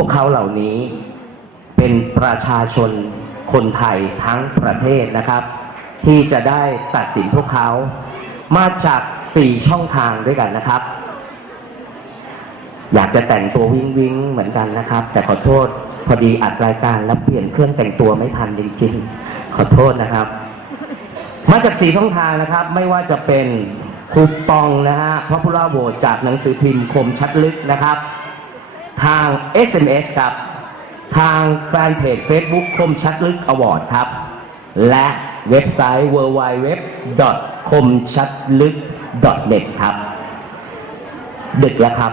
พวกเขาเหล่านี้เป็นประชาชนคนไทยทั้งประเทศนะครับ ที่จะได้ตัดสินพวกเขามาจาก 4 ช่องทางด้วยกันนะครับ อยากจะแต่งตัววิ้งวิ้งเหมือนกันนะครับ แต่ขอโทษพอดีอัดรายการแล้วเปลี่ยนเครื่องแต่งตัวไม่ทันจริงๆ ขอโทษนะครับ มาจากสีช่องทางนะครับไม่ว่าจะเป็นคูปองนะฮะพ o p u l a r Vote จากหนังสือพิมพ์คมชัดลึกนะครับ ทาง SMS ครับ ทางแฟนเพจ Facebook คมชัดลึกอวอร์ดครับ และเว็บไซต์ www. คมชัดลึก .net ครับ ดึกแล้วครับ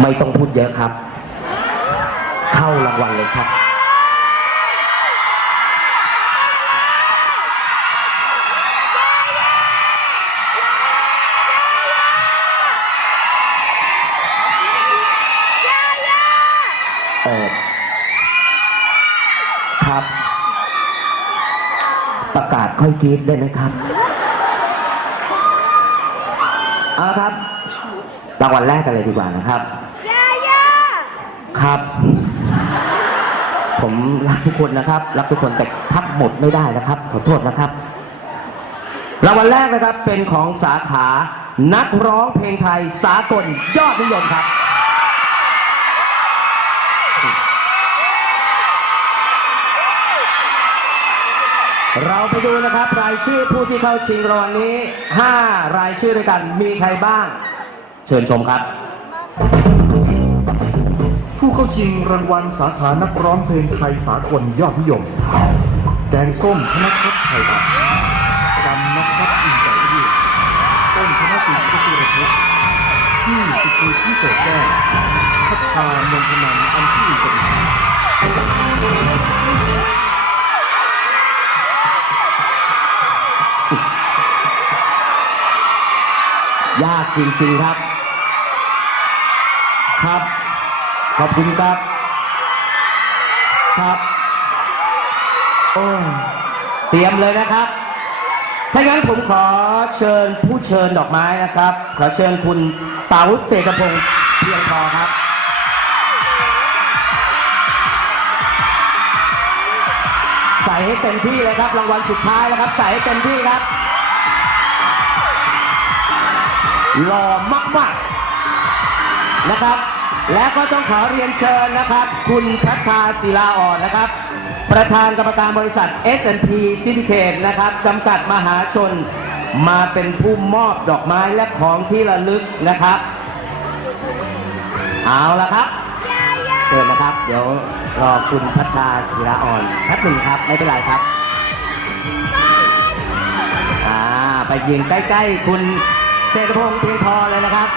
ไม่ต้องพูดเยอะครับ เข้ารางวัลเลยครับ เออครับ ประกาศค่อยกรีดได้ไหมครับ เอาละครับรางวัลแรกกันเลยดีกว่านะครับครับ ผมรักทุกคนนะครับ รักทุกคนแต่ทับหมดไม่ได้นะครับ ขอโทษนะครับ รางวัลแรกนะครับเป็นของสาขานักร้องเพลงไทยสากลยอดนิยมครับ เราไปดูนะครับรายชื่อผู้ที่เข้าชิงรางวัลนี้ 5 รายชื่อด้วยกันมีใครบ้าง เชิญชมครับ ผู้เข้าชิงรางวัลสาขานักร้องเพลงไทยสากลยอดนิยม แดงส้มธนทัศน์ไทยอัดกันนภัสอินใจเรีต้นธนสิทธิ์กุศิรเพชรที่สิทธิพิเศษแก้วพัชชานนทนันท์อันที่จริตยา จริงๆครับ ครับ ขอบคุณครับ ครับ โอ้เตรียมเลยนะครับ ถ้างั้นผมขอเชิญผู้เชิญดอกไม้นะครับ ขอเชิญคุณปาวุฒิเศรษฐพงศ์เพียงพอครับใส่ให้เต็มที่เลยครับ รางวัลสุดท้ายแล้วครับ ใส่ให้เต็มที่ครับ หล่อมากๆนะครับ และก็ต้องขอเรียนเชิญนะครับ คุณพัฒนาศิลาอ่อนนะครับ ประธานกรรมการบริษัท S&P Syndicate นะครับจำกัดมหาชนมาเป็นผู้มอบดอกไม้และของที่ระลึกนะครับ เอาละครับเชิญนะครับ เดี๋ยวรอคุณพัฒนาศิลาอ่อนแป๊บหนึ่งครับ ไม่เป็นไรครับ อ่า ไปยืนใกล้ ๆ คุณ เศรษฐพงศ์เพียงพอเลยนะครับ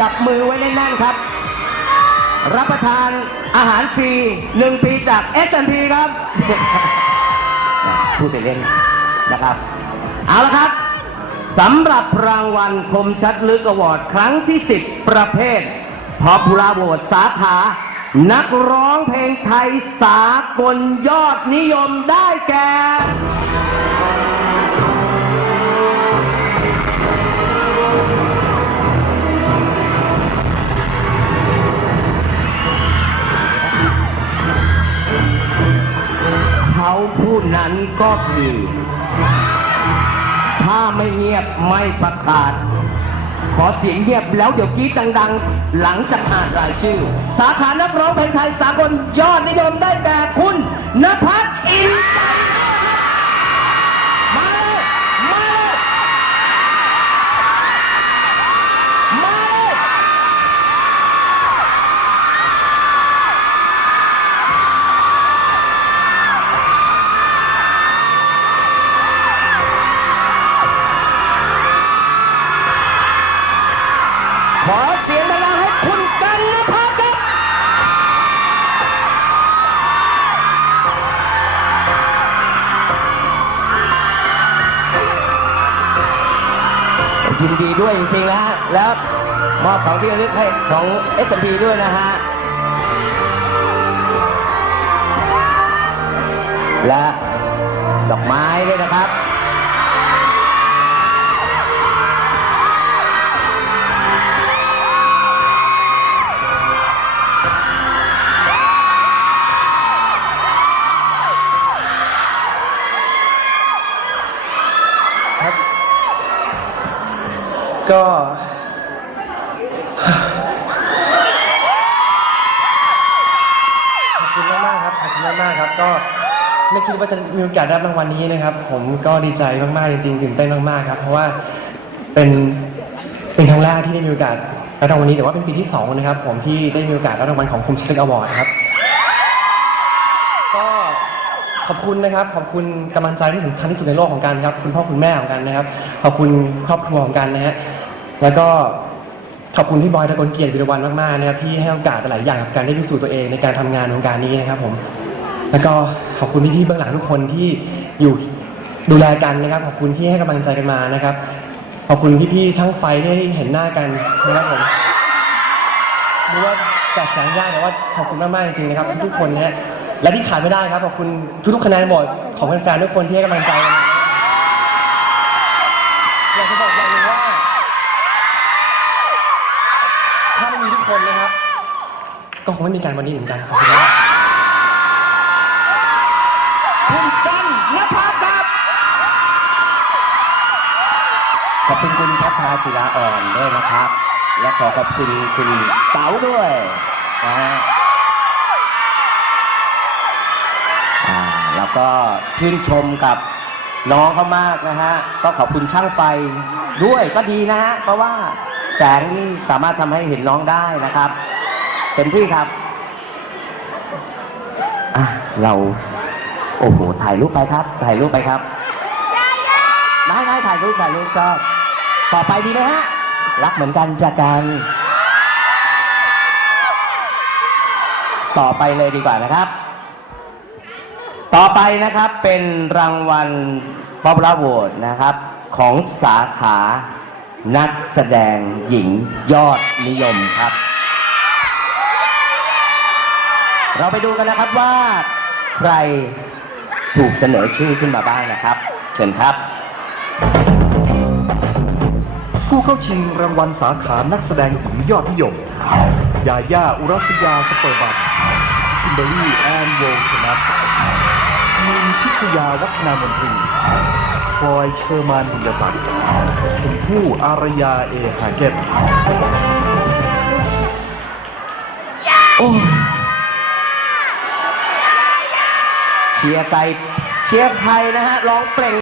จับมือไว้แน่นๆครับ รับประทานอาหารฟรีหนึ่งปีจาก S&P ครับ พูดไปเล่นนะครับ เอาละครับสำหรับรางวัลคมชัดลึกอวอร์ดครั้งที่ 10 ประเภทพอพูลาโหวตสาขา นักร้องเพลงไทยสากลยอดนิยมได้แก่ ก็คือ ถ้าไม่เงียบไม่ประกาศ ขอเสียงเงียบแล้วเดี๋ยวกรี๊ดดังๆ หลังจากอ่านรายชื่อ สาขานักร้องเพลงไทยสากลยอดนิยมได้แก่คุณนภัสอินทร์ ยินดีด้วยจริงๆนะฮะแล้วมอบของที่ระลึกให้ของ S&P ด้วยนะฮะและดอกไม้ด้วยนะครับ ก็ ขอบคุณมากๆครับ ขอบคุณมากๆครับ ก็ไม่คิดว่าจะมีโอกาสได้รับรางวัลนี้นะครับ ผมก็ดีใจมากๆจริงๆตื่นเต้นมากๆครับ เพราะว่าเป็นเป็นครั้งแรกที่ได้มีโอกาสรับรางวัลนี้แต่ว่าเป็นปีที่สองนะครับ ผมที่ได้มีโอกาสรับรางวัลของคมชัดอวอร์ดครับก็ ขอบคุณนะครับ ขอบคุณกำลังใจที่สำคัญที่สุดในโลกของกันครับ คุณพ่อคุณแม่ของกันนะครับ ขอบคุณครอบครัวของกันนะฮะ แล้วก็ขอบคุณพี่บอยตะกลเกียรติวิรวันมากๆนะครับที่ให้โอกาสหลายอย่างกับการได้พิสูจน์ตัวเองในการทำงานวงการนี้นะครับผม แล้วก็ขอบคุณพี่ๆเบื้องหลังทุกคนที่อยู่ดูแลกันนะครับ ขอบคุณที่ให้กำลังใจกันมานะครับ ขอบคุณพี่ๆช่างไฟที่ได้เห็นหน้ากันนะครับผม รู้ว่าจัดแสงยากแต่ว่าขอบคุณมากๆจริงๆนะครับทุกๆคนนะฮะ และที่ขาดไม่ได้ครับขอบคุณทุกๆคะแนนโหวตของแฟนๆทุกคนที่ให้กำลังใจกันอยากจะบอกอย่างหนึงว่า ถ้าไม่มีทุกคนนะครับ ก็คงไม่มีการวันนี้เหมือนกันขอบคุณมาก คุณกันนภาพครับ ขอบคุณคุณพัฒนาศิลาอ่อนด้วยนะครับ และขอขอบคุณคุณเต๋าด้วยนะฮะ ก็ชื่นชมกับน้องเขามากนะฮะ ก็ขอบคุณช่างไฟด้วยก็ดีนะฮะ เพราะว่าแสงนี่สามารถทำให้เห็นน้องได้นะครับเต็มที่ครับอะเรา โอ้โห ถ่ายรูปไปครับ ถ่ายรูปไปครับได้ได้ถ่ายรูปถ่ายรูปชอบต่อไปดีไหมฮะ รักเหมือนกันจากกันต่อไปเลยดีกว่านะครับ ต่อไปนะครับเป็นรางวัล Popular Award นะครับ ของสาขานักแสดงหญิงยอดนิยมครับ เราไปดูกันนะครับว่าใครถูกเสนอชื่อขึ้นมาบ้างนะครับ เชิญครับ ผู้เข้าชิงรางวัลสาขานักแสดงหญิงยอดนิยม ยาย่าอุรัสยาสเปอร์บันคิมเบอรี่แอนโวลเทนัส มีนพิชยาวัฒนามนตรีพลอยเชอร์มานบุญยศักดิ์ชมพู่อารยาเอฮาเกตโอ้ยเชียร์ไปเชียร์ไทยนะฮะร้องเปล่ง